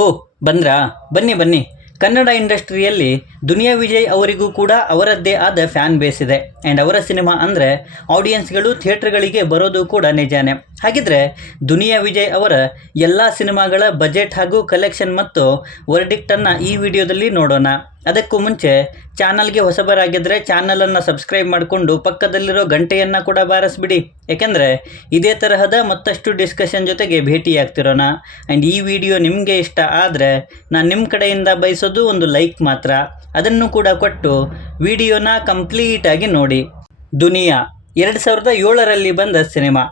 ಓ, ಬಂದ್ರಾ? ಬನ್ನಿ ಬನ್ನಿ. ಕನ್ನಡ ಇಂಡಸ್ಟ್ರಿಯಲ್ಲಿ ದುನಿಯಾ ವಿಜಯ್ ಅವರಿಗೂ ಕೂಡ ಅವರದ್ದೇ ಆದ ಫ್ಯಾನ್ ಬೇಸ್ ಇದೆ. ಆ್ಯಂಡ್ ಅವರ ಸಿನಿಮಾ ಅಂದರೆ ಆಡಿಯನ್ಸ್ಗಳು ಥಿಯೇಟ್ರ್ಗಳಿಗೆ ಬರೋದು ಕೂಡ ನಿಜಾನೇ. ಹಾಗಿದ್ರೆ ದುನಿಯಾ ವಿಜಯ್ ಅವರ ಎಲ್ಲ ಸಿನಿಮಾಗಳ ಬಜೆಟ್ ಹಾಗೂ ಕಲೆಕ್ಷನ್ ಮತ್ತು ವರ್ಡಿಕ್ಟನ್ನು ಈ ವಿಡಿಯೋದಲ್ಲಿ ನೋಡೋಣ. ಅದಕ್ಕೂ ಮುಂಚೆ ಚಾನಲ್ಗೆ ಹೊಸಬರಾಗಿದ್ದರೆ ಚಾನಲನ್ನು ಸಬ್ಸ್ಕ್ರೈಬ್ ಮಾಡಿಕೊಂಡು ಪಕ್ಕದಲ್ಲಿರೋ ಗಂಟೆಯನ್ನು ಕೂಡ ಬಾರಿಸ್ಬಿಡಿ. ಏಕೆಂದರೆ ಇದೇ ತರಹದ ಮತ್ತಷ್ಟು ಡಿಸ್ಕಷನ್ ಜೊತೆಗೆ ಭೇಟಿಯಾಗ್ತಿರೋಣ. ಆ್ಯಂಡ್ ಈ ವಿಡಿಯೋ ನಿಮಗೆ ಇಷ್ಟ ಆದರೆ ನಾನು ನಿಮ್ಮ ಕಡೆಯಿಂದ ಬಯಸೋದು ಒಂದು ಲೈಕ್ ಮಾತ್ರ. ಅದನ್ನು ಕೂಡ ಕೊಟ್ಟು ವಿಡಿಯೋನ ಕಂಪ್ಲೀಟಾಗಿ ನೋಡಿ. ದುನಿಯಾ, ಎರಡು ಸಾವಿರದ ಏಳರಲ್ಲಿ ಬಂದ ಸಿನಿಮಾ.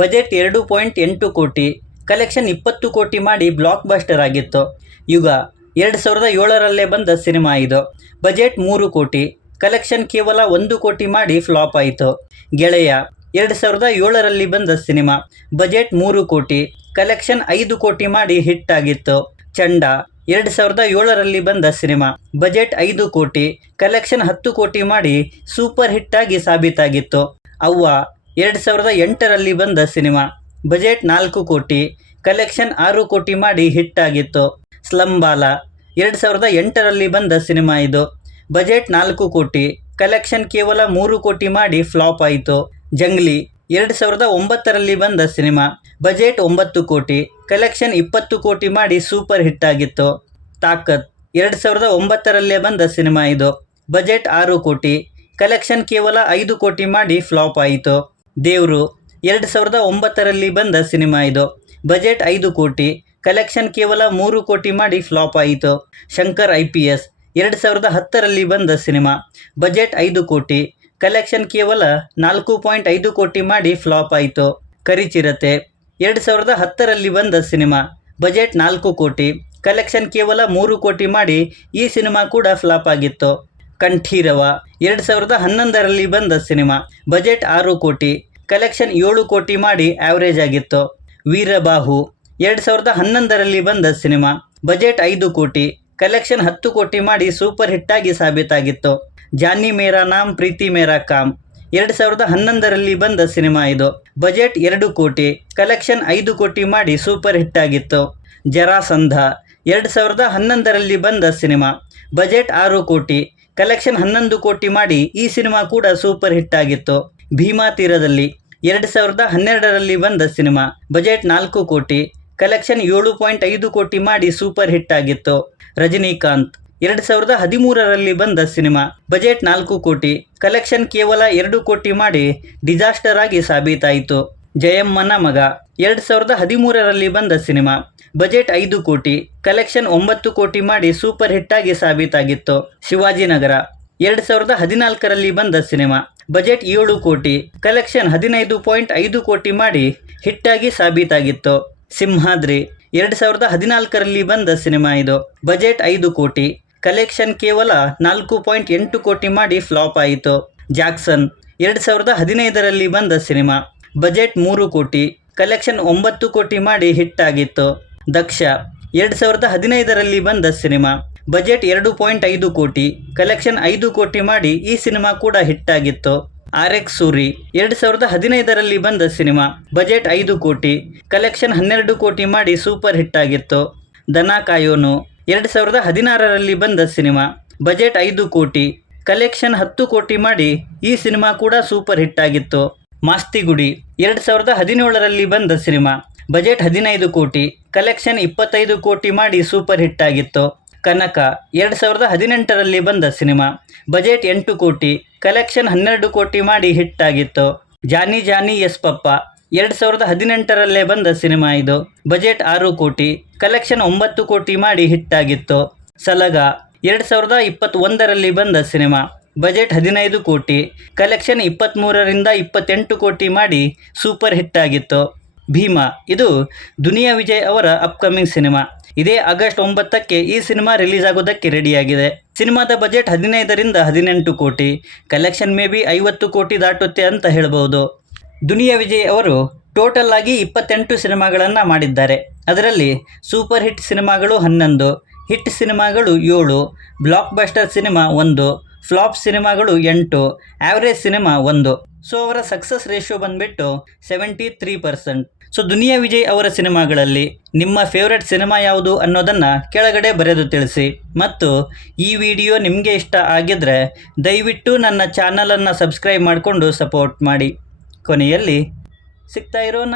ಬಜೆಟ್ ಎರಡು ಪಾಯಿಂಟ್ ಎಂಟು ಕೋಟಿ, ಕಲೆಕ್ಷನ್ ಇಪ್ಪತ್ತು ಕೋಟಿ ಮಾಡಿ ಬ್ಲಾಕ್ ಬಸ್ಟರ್ ಆಗಿತ್ತು. ಯುಗ ಎರಡು ಸಾವಿರದ ಏಳರಲ್ಲೇ ಬಂದ ಸಿನಿಮಾ ಇದು. ಬಜೆಟ್ ಮೂರು ಕೋಟಿ, ಕಲೆಕ್ಷನ್ ಕೇವಲ ಒಂದು ಕೋಟಿ ಮಾಡಿ ಫ್ಲಾಪ್ ಆಯಿತು. ಗೆಳೆಯ, ಎರಡು ಸಾವಿರದ ಏಳರಲ್ಲಿ ಬಂದ ಸಿನಿಮಾ. ಬಜೆಟ್ ಮೂರು ಕೋಟಿ, ಕಲೆಕ್ಷನ್ ಐದು ಕೋಟಿ ಮಾಡಿ ಹಿಟ್ ಆಗಿತ್ತು. ಚಂಡ, ಎರಡು ಸಾವಿರದ ಏಳರಲ್ಲಿ ಬಂದ ಸಿನಿಮಾ. ಬಜೆಟ್ ಐದು ಕೋಟಿ, ಕಲೆಕ್ಷನ್ ಹತ್ತು ಕೋಟಿ ಮಾಡಿ ಸೂಪರ್ ಹಿಟ್ ಆಗಿ ಸಾಬೀತಾಗಿತ್ತು. ಅವ್ವ, ಎರಡು ಸಾವಿರದ ಎಂಟರಲ್ಲಿ ಬಂದ ಸಿನಿಮಾ. ಬಜೆಟ್ ನಾಲ್ಕು ಕೋಟಿ, ಕಲೆಕ್ಷನ್ ಆರು ಕೋಟಿ ಮಾಡಿ ಹಿಟ್ ಆಗಿತ್ತು. ಸ್ಲಂಬಾಲ. ಎರಡು ಸಾವಿರದ ಎಂಟರಲ್ಲಿ ಬಂದ ಸಿನಿಮಾ ಇದು. ಬಜೆಟ್ ನಾಲ್ಕು ಕೋಟಿ, ಕಲೆಕ್ಷನ್ ಕೇವಲ ಮೂರು ಕೋಟಿ ಮಾಡಿ ಫ್ಲಾಪ್ ಆಯಿತು. ಜಂಗ್ಲಿ, ಎರಡು ಸಾವಿರದ ಒಂಬತ್ತರಲ್ಲಿ ಬಂದ ಸಿನಿಮಾ. ಬಜೆಟ್ ಒಂಬತ್ತು ಕೋಟಿ, ಕಲೆಕ್ಷನ್ ಇಪ್ಪತ್ತು ಕೋಟಿ ಮಾಡಿ ಸೂಪರ್ ಹಿಟ್ ಆಗಿತ್ತು. ತಾಕತ್, ಎರಡು ಸಾವಿರದ ಒಂಬತ್ತರಲ್ಲೇ ಬಂದ ಸಿನಿಮಾ ಇದು. ಬಜೆಟ್ ಆರು ಕೋಟಿ, ಕಲೆಕ್ಷನ್ ಕೇವಲ ಐದು ಕೋಟಿ ಮಾಡಿ ಫ್ಲಾಪ್ ಆಯಿತು. ದೇವರು, ಎರಡು ಸಾವಿರದ ಒಂಬತ್ತರಲ್ಲಿ ಬಂದ ಸಿನಿಮಾ ಇದು. ಬಜೆಟ್ ಐದು ಕೋಟಿ ಕಲೆಕ್ಷನ್ ಕೇವಲ ಮೂರು ಕೋಟಿ ಮಾಡಿ ಫ್ಲಾಪ್ ಆಯಿತು. ಶಂಕರ್ ಐ ಪಿ ಎಸ್ ಎರಡು ಸಾವಿರದ ಹತ್ತರಲ್ಲಿ ಬಂದ ಸಿನಿಮಾ. ಬಜೆಟ್ ಐದು ಕೋಟಿ. ಕಲೆಕ್ಷನ್ ಕೇವಲ ನಾಲ್ಕು ಪಾಯಿಂಟ್ ಐದು ಕೋಟಿ ಮಾಡಿ ಫ್ಲಾಪ್ ಆಯಿತು. ಕರಿಚಿರತೆ ಎರಡು ಸಾವಿರದ ಹತ್ತರಲ್ಲಿ ಬಂದ ಸಿನಿಮಾ. ಬಜೆಟ್ ನಾಲ್ಕು ಕೋಟಿ. ಕಲೆಕ್ಷನ್ ಕೇವಲ ಮೂರು ಕೋಟಿ ಮಾಡಿ ಈ ಸಿನಿಮಾ ಕೂಡ ಫ್ಲಾಪ್ ಆಗಿತ್ತು. ಕಂಠೀರವ ಎರಡು ಸಾವಿರದ ಹನ್ನೊಂದರಲ್ಲಿ ಬಂದ ಸಿನಿಮಾ. ಬಜೆಟ್ ಆರು ಕೋಟಿ. ಕಲೆಕ್ಷನ್ ಏಳು ಕೋಟಿ ಮಾಡಿ ಆ್ಯಾವ್ರೇಜ್ ಆಗಿತ್ತು. ವೀರಬಾಹು ಎರಡು ಸಾವಿರದ ಹನ್ನೊಂದರಲ್ಲಿ ಬಂದ ಸಿನಿಮಾ ಬಜೆಟ್ ಐದು ಕೋಟಿ, ಕಲೆಕ್ಷನ್ ಹತ್ತು ಕೋಟಿ ಮಾಡಿ ಸೂಪರ್ ಹಿಟ್ಟಾಗಿ ಸಾಬೀತಾಗಿತ್ತು. ಜಾನಿ ಮೇರಾ ನಾಮ್, ಪ್ರೀತಿ ಮೇರಾ ಕಾಮ್. ಎರಡು ಸಾವಿರದ ಹನ್ನೊಂದರಲ್ಲಿ ಬಂದ ಸಿನಿಮಾ ಇದು ಬಜೆಟ್ ಎರಡು ಕೋಟಿ, ಕಲೆಕ್ಷನ್ ಐದು ಕೋಟಿ ಮಾಡಿ ಸೂಪರ್ ಹಿಟ್ ಆಗಿತ್ತು. ಜರಾಸಂಧ ಎರಡು ಸಾವಿರದ ಹನ್ನೊಂದರಲ್ಲಿ ಬಂದ ಸಿನಿಮಾ ಬಜೆಟ್ ಆರು ಕೋಟಿ, ಕಲೆಕ್ಷನ್ ಹನ್ನೊಂದು ಕೋಟಿ ಮಾಡಿ ಈ ಸಿನಿಮಾ ಕೂಡ ಸೂಪರ್ ಹಿಟ್ ಆಗಿತ್ತು. ಭೀಮಾ ತೀರದಲ್ಲಿ ಎರಡು ಸಾವಿರದ ಹನ್ನೆರಡರಲ್ಲಿ ಬಂದ ಸಿನಿಮಾ ಬಜೆಟ್ ನಾಲ್ಕು ಕೋಟಿ ಕಲೆಕ್ಷನ್ ಏಳು ಪಾಯಿಂಟ್ ಐದು ಕೋಟಿ ಮಾಡಿ ಸೂಪರ್ ಹಿಟ್ ಆಗಿತ್ತು. ರಜನಿಕಾಂತ್, ಎರಡು ಸಾವಿರದ ಹದಿಮೂರರಲ್ಲಿ ಬಂದ ಸಿನಿಮಾ. ಬಜೆಟ್ ನಾಲ್ಕು ಕೋಟಿ. ಕಲೆಕ್ಷನ್ ಕೇವಲ ಎರಡು ಕೋಟಿ ಮಾಡಿ ಡಿಸಾಸ್ಟರ್ ಆಗಿ ಸಾಬೀತಾಯಿತು. ಜಯಮ್ಮನ ಮಗ, ಎರಡು ಸಾವಿರದ ಹದಿಮೂರರಲ್ಲಿ ಬಂದ ಸಿನಿಮಾ. ಬಜೆಟ್ ಐದು ಕೋಟಿ. ಕಲೆಕ್ಷನ್ ಒಂಬತ್ತು ಕೋಟಿ ಮಾಡಿ ಸೂಪರ್ ಹಿಟ್ ಆಗಿ ಸಾಬೀತಾಗಿತ್ತು. ಶಿವಾಜಿನಗರ, ಎರಡು ಸಾವಿರದ ಹದಿನಾಲ್ಕರಲ್ಲಿ ಬಂದ ಸಿನಿಮಾ. ಬಜೆಟ್ ಏಳು ಕೋಟಿ. ಕಲೆಕ್ಷನ್ ಹದಿನೈದು ಪಾಯಿಂಟ್ ಐದು ಕೋಟಿ ಮಾಡಿ ಹಿಟ್ಟಾಗಿ ಸಾಬೀತಾಗಿತ್ತು. ಸಿಂಹಾದ್ರಿ. ಎರಡು ಸಾವಿರದ ಹದಿನಾಲ್ಕರಲ್ಲಿ ಬಂದ ಸಿನಿಮಾ ಇದು. ಬಜೆಟ್ ಐದು ಕೋಟಿ. ಕಲೆಕ್ಷನ್ ಕೇವಲ ನಾಲ್ಕು ಪಾಯಿಂಟ್ ಎಂಟು ಕೋಟಿ ಮಾಡಿ ಫ್ಲಾಪ್ ಆಯಿತು. ಜಾಕ್ಸನ್, ಎರಡು ಸಾವಿರದ ಹದಿನೈದರಲ್ಲಿ ಬಂದ ಸಿನಿಮಾ. ಬಜೆಟ್ ಮೂರು ಕೋಟಿ. ಕಲೆಕ್ಷನ್ ಒಂಬತ್ತು ಕೋಟಿ ಮಾಡಿ ಹಿಟ್ ಆಗಿತ್ತು. ದಕ್ಷ, ಎರಡು ಸಾವಿರದ ಹದಿನೈದರಲ್ಲಿ ಬಂದ ಸಿನಿಮಾ. ಬಜೆಟ್ ಎರಡು ಪಾಯಿಂಟ್ ಐದು ಕೋಟಿ. ಕಲೆಕ್ಷನ್ ಐದು ಕೋಟಿ ಮಾಡಿ ಈ ಸಿನಿಮಾ ಕೂಡ ಹಿಟ್ ಆಗಿತ್ತು. ಆರ್ ಎಕ್ಸ್ ಸೂರಿ ಎರಡು ಸಾವಿರದ ಹದಿನೈದರಲ್ಲಿ ಬಂದ ಸಿನಿಮಾ ಬಜೆಟ್ ಐದು ಕೋಟಿ, ಕಲೆಕ್ಷನ್ ಹನ್ನೆರಡು ಕೋಟಿ ಮಾಡಿ ಸೂಪರ್ ಹಿಟ್ ಆಗಿತ್ತು. ದನ ಕಾಯೋನು ಎರಡು ಸಾವಿರದ ಹದಿನಾರರಲ್ಲಿ ಬಂದ ಸಿನಿಮಾ ಬಜೆಟ್ ಐದು ಕೋಟಿ, ಕಲೆಕ್ಷನ್ ಹತ್ತು ಕೋಟಿ ಮಾಡಿ ಈ ಸಿನಿಮಾ ಕೂಡ ಸೂಪರ್ ಹಿಟ್ ಆಗಿತ್ತು. ಮಾಸ್ತಿಗುಡಿ ಎರಡು ಸಾವಿರದ ಹದಿನೇಳರಲ್ಲಿ ಬಂದ ಸಿನಿಮಾ ಬಜೆಟ್ ಹದಿನೈದು ಕೋಟಿ, ಕಲೆಕ್ಷನ್ ಇಪ್ಪತ್ತೈದು ಕೋಟಿ ಮಾಡಿ ಸೂಪರ್ ಹಿಟ್ ಆಗಿತ್ತು. ಕನಕ ಎರಡು ಸಾವಿರದ ಹದಿನೆಂಟರಲ್ಲಿ ಬಂದ ಸಿನಿಮಾ. ಬಜೆಟ್ ಎಂಟು ಕೋಟಿ, ಕಲೆಕ್ಷನ್ ಹನ್ನೆರಡು ಕೋಟಿ ಮಾಡಿ ಹಿಟ್ ಆಗಿತ್ತು. ಜಾನಿ ಜಾನಿ ಎಸ್ ಪಪ್ಪ, ಎರಡು ಸಾವಿರದ ಹದಿನೆಂಟರಲ್ಲೇ ಬಂದ ಸಿನಿಮಾ ಇದು. ಬಜೆಟ್ ಆರು ಕೋಟಿ, ಕಲೆಕ್ಷನ್ ಒಂಬತ್ತು ಕೋಟಿ ಮಾಡಿ ಹಿಟ್ ಆಗಿತ್ತು. ಸಲಗ, ಎರಡು ಸಾವಿರದ ಇಪ್ಪತ್ತೊಂದರಲ್ಲಿ ಬಂದ ಸಿನಿಮಾ. ಬಜೆಟ್ ಹದಿನೈದು ಕೋಟಿ, ಕಲೆಕ್ಷನ್ ಇಪ್ಪತ್ತ್ಮೂರರಿಂದ ಇಪ್ಪತ್ತೆಂಟು ಕೋಟಿ ಮಾಡಿ ಸೂಪರ್ ಹಿಟ್ ಆಗಿತ್ತು. ಭೀಮಾ, ಇದು ದುನಿಯಾ ವಿಜಯ್ ಅವರ ಅಪ್ಕಮಿಂಗ್ ಸಿನಿಮಾ. ಇದೇ ಆಗಸ್ಟ್ ಒಂಬತ್ತಕ್ಕೆ ಈ ಸಿನಿಮಾ ರಿಲೀಸ್ ಆಗೋದಕ್ಕೆ ರೆಡಿಯಾಗಿದೆ. ಸಿನಿಮಾದ ಬಜೆಟ್ ಹದಿನೈದರಿಂದ ಹದಿನೆಂಟು ಕೋಟಿ, ಕಲೆಕ್ಷನ್ ಮೇ ಬಿ ಐವತ್ತು ಕೋಟಿ ದಾಟುತ್ತೆ ಅಂತ ಹೇಳಬಹುದು ದುನಿಯಾ ವಿಜಯ್ ಅವರು ಟೋಟಲ್ ಆಗಿ ಇಪ್ಪತ್ತೆಂಟು ಸಿನಿಮಾಗಳನ್ನು ಮಾಡಿದ್ದಾರೆ. ಅದರಲ್ಲಿ ಸೂಪರ್ ಹಿಟ್ ಸಿನಿಮಾಗಳು ಹನ್ನೊಂದು, ಹಿಟ್ ಸಿನಿಮಾಗಳು ಏಳು ಬ್ಲಾಕ್ ಬಸ್ಟರ್ ಸಿನಿಮಾ ಒಂದು, ಫ್ಲಾಪ್ ಸಿನಿಮಾಗಳು ಎಂಟು ಆ್ಯಾವ್ರೇಜ್ ಸಿನಿಮಾ ಒಂದು. ಸೊ ಅವರ ಸಕ್ಸಸ್ ರೇಷಿಯೋ ಬಂದ್ಬಿಟ್ಟು seventy three percent. So Duniya Vijay ಅವರ ಸಿನಿಮಾಗಳಲ್ಲಿ ನಿಮ್ಮ ಫೇವ್ರೆಟ್ ಸಿನಿಮಾ ಯಾವುದು ಅನ್ನೋದನ್ನು ಕೆಳಗಡೆ ಬರೆದು ತಿಳಿಸಿ. ಮತ್ತು ಈ ವಿಡಿಯೋ ನಿಮಗೆ ಇಷ್ಟ ಆಗಿದ್ದರೆ ದಯವಿಟ್ಟು ನನ್ನ ಚಾನಲನ್ನು ಸಬ್ಸ್ಕ್ರೈಬ್ ಮಾಡಿಕೊಂಡು ಸಪೋರ್ಟ್ ಮಾಡಿ. ಕೊನೆಯಲ್ಲಿ ಸಿಗ್ತಾ ಇರೋಣ.